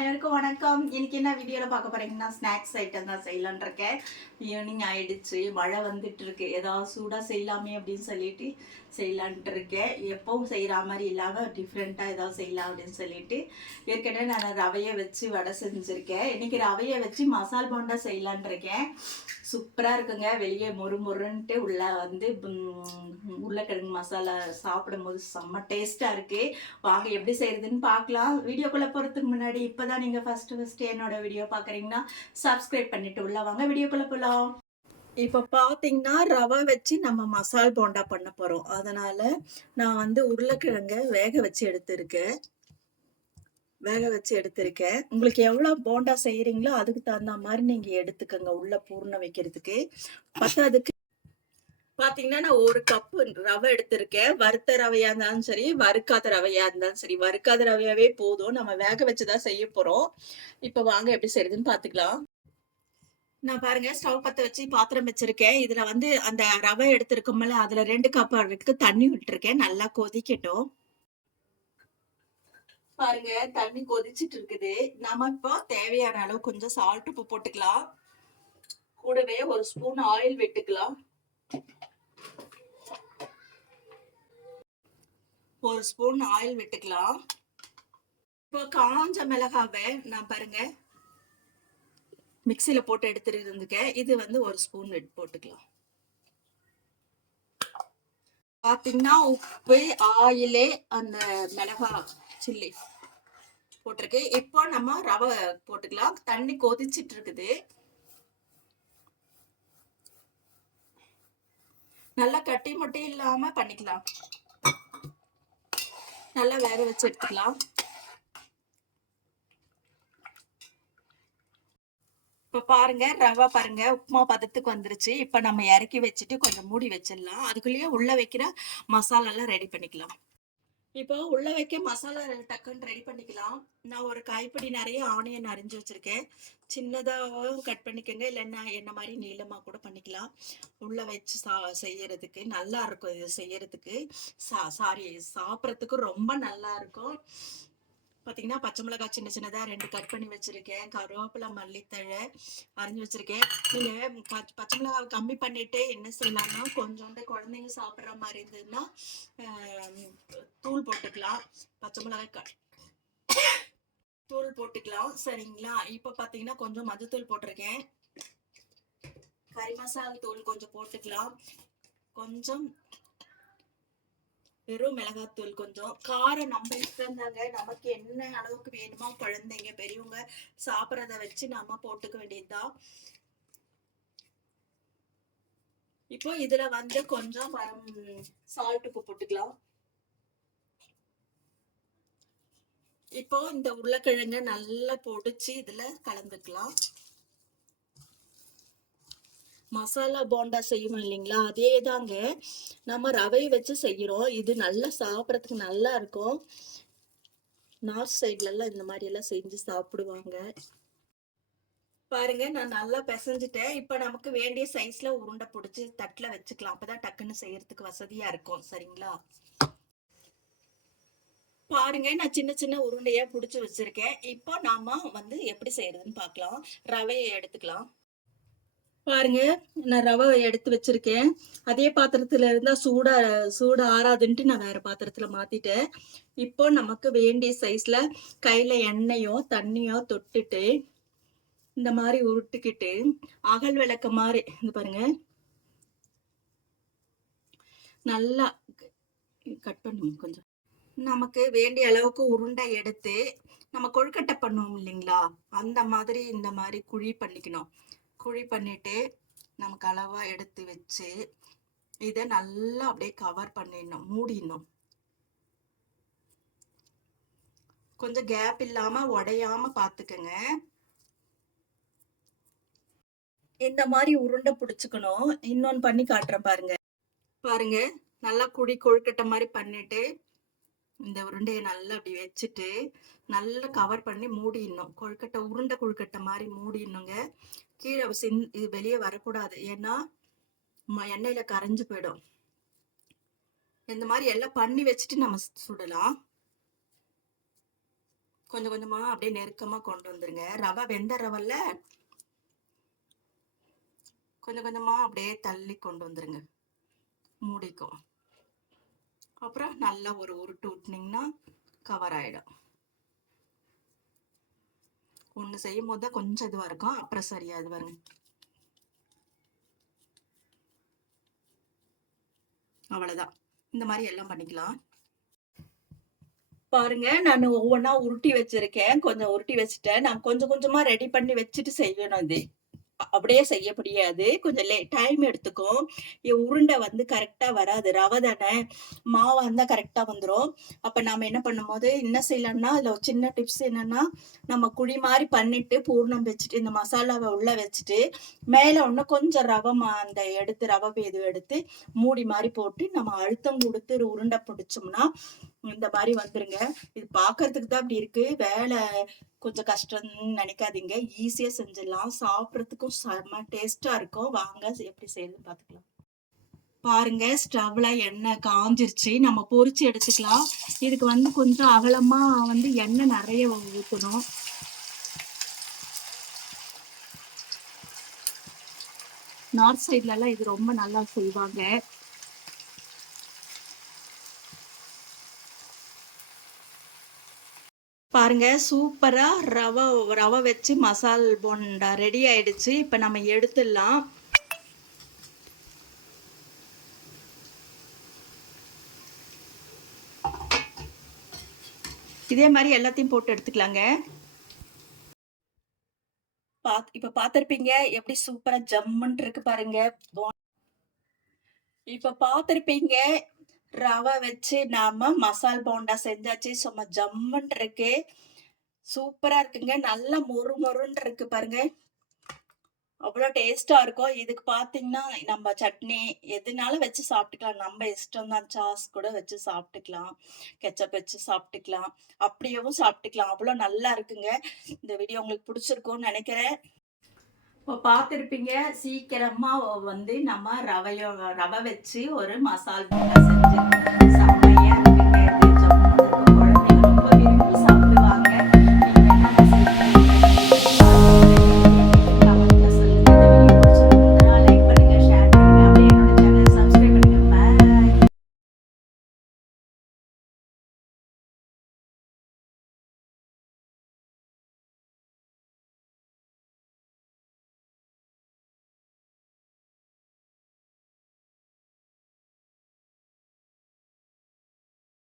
வணக்கம். இன்னைக்கு என்ன வீடியோவில் பார்க்க போறீங்கன்னா ஸ்நாக்ஸ் ஐட்டம் தான் செய்யலான் இருக்கேன். ஈவினிங் ஆயிடுச்சு மழை வந்துட்டு இருக்கு. ஏதாவது சூடாக செய்யலாமே அப்படின்னு சொல்லிட்டு செய்யலான்ட்டு இருக்கேன் எப்பவும் செய்கிற மாதிரி இல்லாமல் டிஃப்ரெண்ட்டாக ஏதாவது செய்யலாம் அப்படின்னு சொல்லிட்டு ஏற்கனவே நான் ரவையை வச்சு வடை செஞ்சுருக்கேன். இன்னைக்கு ரவையை வச்சு மசால் போண்டா செய்யலான் இருக்கேன் சூப்பராக இருக்குங்க. வெளியே மொறு மொறுன்ட்டு உள்ள வந்து உருளைக்கிழங்கு மசாலா சாப்பிடும்போது செம்ம டேஸ்ட்டாக இருக்குது வாங்க எப்படி செய்கிறதுன்னு பார்க்கலாம். வீடியோக்குள்ளே போகிறதுக்கு முன்னாடி இப்போ தான் நீங்கள் ஃபஸ்ட்டு ஃபஸ்ட்டு என்னோடய வீடியோ பார்க்குறீங்கன்னா சப்ஸ்கிரைப் பண்ணிவிட்டு உள்ள வாங்க. வீடியோக்குள்ளே போகலாம் இப்போ பார்த்தீங்கன்னா ரவை வச்சு நம்ம மசால் போண்டா பண்ண போகிறோம் அதனால் நான் வந்து உருளைக்கிழங்க வேக வச்சு எடுத்திருக்கேன். வேக வச்சு எடுத்திருக்கேன். உங்களுக்கு எவ்வளோ போண்டா செய்கிறீங்களோ அதுக்கு தகுந்த மாதிரி நீங்கள் எடுத்துக்கோங்க உள்ள பூர்ணம் வைக்கிறதுக்கு. பத்தாதுக்கு பார்த்தீங்கன்னா நான் ஒரு கப்பு ரவை எடுத்திருக்கேன். வறுத்த ரவையா இருந்தாலும் சரி வறுக்காத ரவையா இருந்தாலும் சரி வறுக்காத ரவையாவே போதும். நம்ம வேக வச்சு தான் செய்ய போகிறோம் இப்போ வாங்க எப்படி செய்யுதுன்னு பார்த்துக்கலாம் நான் பாருங்க ஸ்டவ் பற்ற வச்சு பாத்திரம் வச்சிருக்கேன். இதுல வந்து அந்த ரவை எடுத்திருக்கோம்ல அதுல ரெண்டு கப் அளவுக்கு தண்ணி விட்டுருக்கேன். நல்லா கொதிக்கட்டும். பாருங்க தண்ணி கொதிச்சிட்டு இருக்குது. நாம இப்போ தேவையான அளவு கொஞ்சம் சால்ட் உப்பு போட்டுக்கலாம். கூடவே ஒரு ஸ்பூன் ஆயில் விட்டுக்கலாம். ஒரு ஸ்பூன் ஆயில் விட்டுக்கலாம். இப்போ காஞ்ச மிளகாவை நான் பாருங்க மிக்சியில போட்டு எடுத்துட்டு இருந்துக்கேன் இது வந்து ஒரு ஸ்பூன் போட்டுக்கலாம். பார்த்தீங்கன்னா உப்பு ஆயிலு அந்த மிளகா சில்லி போட்டிருக்கு. இப்போ நம்ம ரவை போட்டுக்கலாம். தண்ணி கொதிச்சிட்டு இருக்குது. நல்லா கட்டி மட்டும் இல்லாம பண்ணிக்கலாம். நல்லா வேக வச்சு எடுத்துக்கலாம். இப்ப பாருங்க ரவா பாருங்க உப்புமா பதத்துக்கு வந்துருச்சு. இப்ப நம்ம இறக்கி வச்சுட்டு கொஞ்சம் மூடி வச்சிடலாம். அதுக்குள்ளேயே உள்ள வைக்கிற மசாலா எல்லாம் ரெடி பண்ணிக்கலாம். இப்போ உள்ள வைக்க மசாலா டக்குன்னு ரெடி பண்ணிக்கலாம். நான் ஒரு கைப்பிடி நிறைய ஆனியன் அரிஞ்சு வச்சிருக்கேன். சின்னதாகவும் கட் பண்ணிக்கோங்க. இல்லைன்னா என்ன மாதிரி நீளமாக கூட பண்ணிக்கலாம். உள்ள வச்சு சா செய்யறதுக்கு நல்லா இருக்கும் இது செய்யறதுக்கு. சா சாரி சாப்பிட்றதுக்கு ரொம்ப நல்லா இருக்கும். பார்த்தீங்கன்னா பச்சை மிளகாய் சின்ன சின்னதாக ரெண்டு கட் பண்ணி வச்சுருக்கேன். கருவேப்பிலை மல்லித்தழை அரைஞ்சி வச்சுருக்கேன். நீங்கள் பச்சை பச்சை மிளகாய் கம்மி பண்ணிட்டு என்ன செய்யலாம்னா கொஞ்சோண்டு குழந்தைங்க சாப்பிட்ற மாதிரி இருந்ததுன்னா தூள் போட்டுக்கலாம். பச்சை மிளகாய் க தூள் போட்டுக்கலாம். சரிங்களா? இப்போ பார்த்தீங்கன்னா கொஞ்சம் மஞ்சத்தூள் போட்டிருக்கேன். கறி மசாலா தூள் கொஞ்சம் போட்டுக்கலாம். கொஞ்சம் வெறும் மிளகாத்தூள் கொஞ்சம். காரம் நம்ம இஷ்டம் நமக்கு என்ன அளவுக்கு வேணுமோ குழந்தைங்க பெரியவங்க சாப்பிட்றத வச்சு நம்ம போட்டுக்க வேண்டியதுதான். இப்போ இதுல வந்து கொஞ்சம் சால்ட் உப்பு போட்டுக்கலாம். இப்போ இந்த உருளைக்கிழங்க நல்லா பொடிச்சு இதுல கலந்துக்கலாம். மசாலா போண்டா செய்வோம் இல்லைங்களா? அதே தாங்க நம்ம ரவையை வச்சு செய்கிறோம் இது நல்லா சாப்பிட்றதுக்கு நல்லா இருக்கும். நார்த் சைட்லலாம் இந்த மாதிரி எல்லாம் செஞ்சு சாப்பிடுவாங்க. பாருங்க நான் நல்லா பிசைஞ்சிட்டேன். இப்போ நமக்கு வேண்டிய சைஸ்ல உருண்டை பிடிச்சி தட்டில் வச்சுக்கலாம். அப்பதான் டக்குன்னு செய்யறதுக்கு வசதியா இருக்கும். சரிங்களா? பாருங்க நான் சின்ன சின்ன உருண்டையா பிடிச்சி வச்சிருக்கேன். இப்போ நாம வந்து எப்படி செய்யறதுன்னு பார்க்கலாம். ரவையை எடுத்துக்கலாம். பாருங்க நான் ரவை எடுத்து வச்சிருக்கேன். அதே பாத்திரத்துல இருந்தா சூடா சூடு ஆறாதுன்ட்டு நான் வேற பாத்திரத்துல மாத்திட்டேன். இப்போ நமக்கு வேண்டிய சைஸ்ல கையில எண்ணெயோ தண்ணியோ தொட்டுட்டு இந்த மாதிரி உருட்டுக்கிட்டு அகல் விளக்க மாதிரி இது பாருங்க. நல்லா கட் பண்ணுங்க கொஞ்சம். நமக்கு வேண்டிய அளவுக்கு உருண்டை எடுத்து நம்ம கொழுக்கட்டை பண்ணுவோம் இல்லைங்களா? அந்த மாதிரி இந்த மாதிரி குழி பண்ணிக்கணும். குழி பண்ணிட்டு நமக்கு அளவா எடுத்து வச்சு இதை நல்லா அப்படியே கவர் பண்ணிடணும் மூடிடணும். கொஞ்சம் கேப் இல்லாம உடையாம பாத்துக்கங்க இந்த மாதிரி உருண்டை பிடிச்சிக்கணும். இன்னொன்னு பண்ணி காட்டுறேன் பாருங்க. பாருங்க நல்லா குழி கொழுக்கட்டை மாதிரி பண்ணிட்டு இந்த உருண்டையை நல்லா அப்படி வச்சுட்டு நல்லா கவர் பண்ணி மூடிடணும். கொழுக்கட்டை உருண்டை கொழுக்கட்டை மாதிரி மூடிடணுங்க. கீழே சிந் இது வெளியே வரக்கூடாது. ஏன்னா எண்ணெயில கரைஞ்சு போயிடும். இந்த மாதிரி எல்லாம் பண்ணி வச்சுட்டு நம்ம சுடலாம். கொஞ்சம் கொஞ்சமா அப்படியே நெருக்கமா கொண்டு வந்துருங்க. ரவை வெந்த ரவல்ல கொஞ்சம் கொஞ்சமா அப்படியே தள்ளி கொண்டு வந்துருங்க. மூடிக்கும். அப்புறம் நல்லா ஒரு உருட்டு விட்டுனீங்கன்னா கவர் ஆயிடும். ஒன்று செய்யும் போது தான் கொஞ்சம் இதுவாக இருக்கும். அப்புறம் சரியா இது வருங்க அவ்வளோதான் இந்த மாதிரி எல்லாம் பண்ணிக்கலாம். பாருங்க நான் ஒவ்வொன்றா உருட்டி வச்சிருக்கேன். கொஞ்சம் உருட்டி வச்சுட்டேன். நான் கொஞ்சம் கொஞ்சமா ரெடி பண்ணி வச்சுட்டு செய்யணும் இது. அப்படியே செய்ய முடியாது. கொஞ்சம் லே டைம் எடுத்துக்கும். உருண்டை வந்து கரெக்டா வராது. ரவை தானே? மாவு இருந்தால் கரெக்டா வந்துடும் அப்ப நாம என்ன பண்ணும்போது என்ன செய்யலாம்னா அதுல ஒரு சின்ன டிப்ஸ் என்னன்னா நம்ம குழி மாதிரி பண்ணிட்டு பூர்ணம் வச்சுட்டு இந்த மசாலாவை உள்ள வச்சுட்டு மேல இன்னும் கொஞ்சம் ரவை அந்த எடுத்து ரவை இது எடுத்து மூடி மாதிரி போட்டு நம்ம அழுத்தம் கொடுத்து உருண்டை பிடிச்சோம்னா இந்த மாதிரி வந்துருங்க. இது பாக்குறதுக்கு தான் அப்படி இருக்கு. வேலை கொஞ்சம் கஷ்டம்னு நினைக்காதீங்க. ஈஸியா செஞ்சிடலாம். சாப்பிட்றதுக்கும் செம்ம டேஸ்டா இருக்கும். வாங்க எப்படி செய்யணும்னு பார்த்துக்கலாம். பாருங்க ஸ்டவ்ல எண்ணெய் காஞ்சிருச்சு. நம்ம பொறிச்சு எடுத்துக்கலாம். இதுக்கு வந்து கொஞ்சம் அகலமா வந்து எண்ணெய் நிறைய ஊற்றணும் நார்த் சைட்ல எல்லாம் இது ரொம்ப நல்லா செய்வாங்க. பாருங்க சூப்பரா ரவை ரவை வச்சு மசால் போண்டா ரெடி ஆயிடுச்சு. இப்ப நம்ம எடுத்துடலாம். இதே மாதிரி எல்லாத்தையும் போட்டு எடுத்துக்கலாங்க. பாத் இப்ப பாத்திருப்பீங்க எப்படி சூப்பரா ஜம்முன்ட்டு இருக்கு பாருங்க. இப்போ இப்ப பாத்திருப்பீங்க ரவை வச்சு நாம மசால் போண்டா செஞ்சாச்சு. சும்மா ஜம்முன் இருக்கு. சூப்பரா இருக்குங்க. நல்லா மொறு மொறுன்னு இருக்கு பாருங்க. அவ்வளோ டேஸ்டா இருக்கும். இதுக்கு பாத்தீங்கன்னா நம்ம சட்னி எதுனாலும் வச்சு சாப்பிட்டுக்கலாம். நம்ம இஷ்டம் தான் சாஸ் கூட வச்சு சாப்பிட்டுக்கலாம். கெச்சப் வச்சு சாப்பிட்டுக்கலாம். அப்படியேவும் சாப்பிட்டுக்கலாம். அவ்வளோ நல்லா இருக்குங்க. இந்த வீடியோ உங்களுக்கு பிடிச்சிருக்கும்னு நினைக்கிறேன். இப்போ பார்த்துருப்பீங்க சீக்கிரமா வந்து நம்ம ரவையோ ரவை வச்சு ஒரு மசால் போண்டா செஞ்சு சாப்பிட்டு